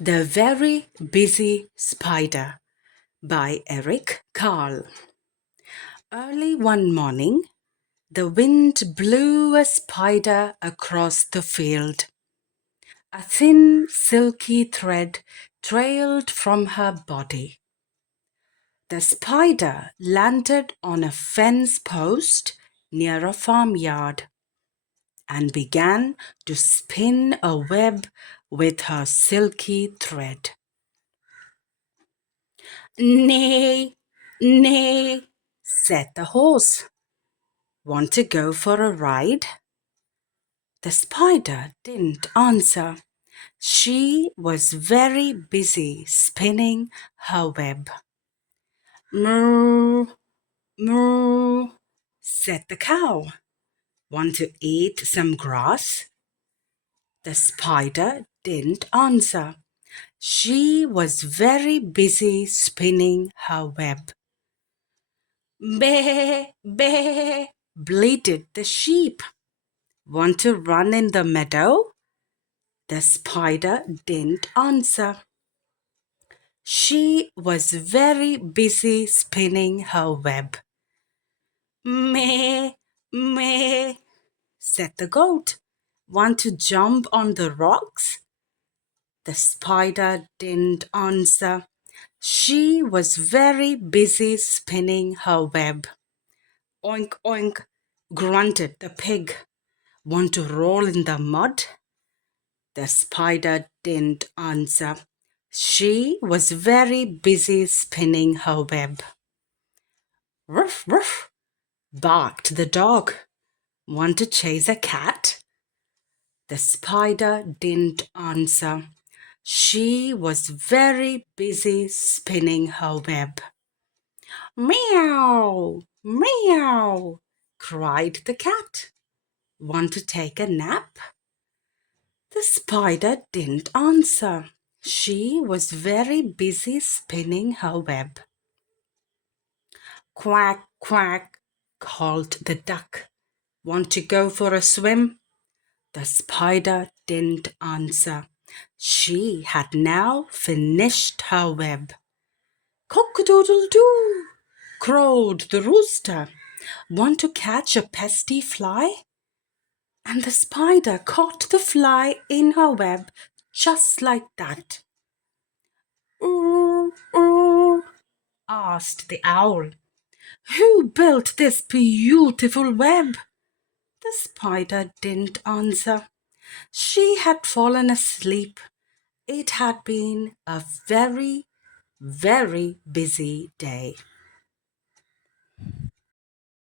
The Very Busy Spider by Carle. Early one morning, the wind blew a spider across the field. A thin, silky thread trailed from her body. The spider landed on a fence post near a farmyard and began to spin a web with her silky thread. "Nay, nay," said the horse. "Want to go for a ride?" The spider didn't answer. She was very busy spinning her web. "Moo, moo," said the cow. "Want to eat some grass?" The spider didn't answer. She was very busy spinning her web. "Baa, baa," bleated the sheep. "Want to run in the meadow?" The spider didn't answer. She was very busy spinning her web. "Meh, meh," said the goat. "Want to jump on the rocks?" The spider didn't answer. She was very busy spinning her web. "Oink, oink," grunted the pig. "Want to roll in the mud?" The spider didn't answer. She was very busy spinning her web. "Ruff, ruff," barked the dog. "Want to chase a cat?" The spider didn't answer. She was very busy spinning her web. "Meow, meow," cried the cat. "Want to take a nap?" The spider didn't answer. She was very busy spinning her web. "Quack, quack," called the duck. "Want to go for a swim?" The spider didn't answer. She had now finished her web. "Cock-a-doodle-doo," crowed the rooster. "Want to catch a pesky fly?" And the spider caught the fly in her web just like that. "Ooh, ooh," asked the owl. "Who built this beautiful web?" The spider didn't answer. She had fallen asleep. It had been a very, very busy day.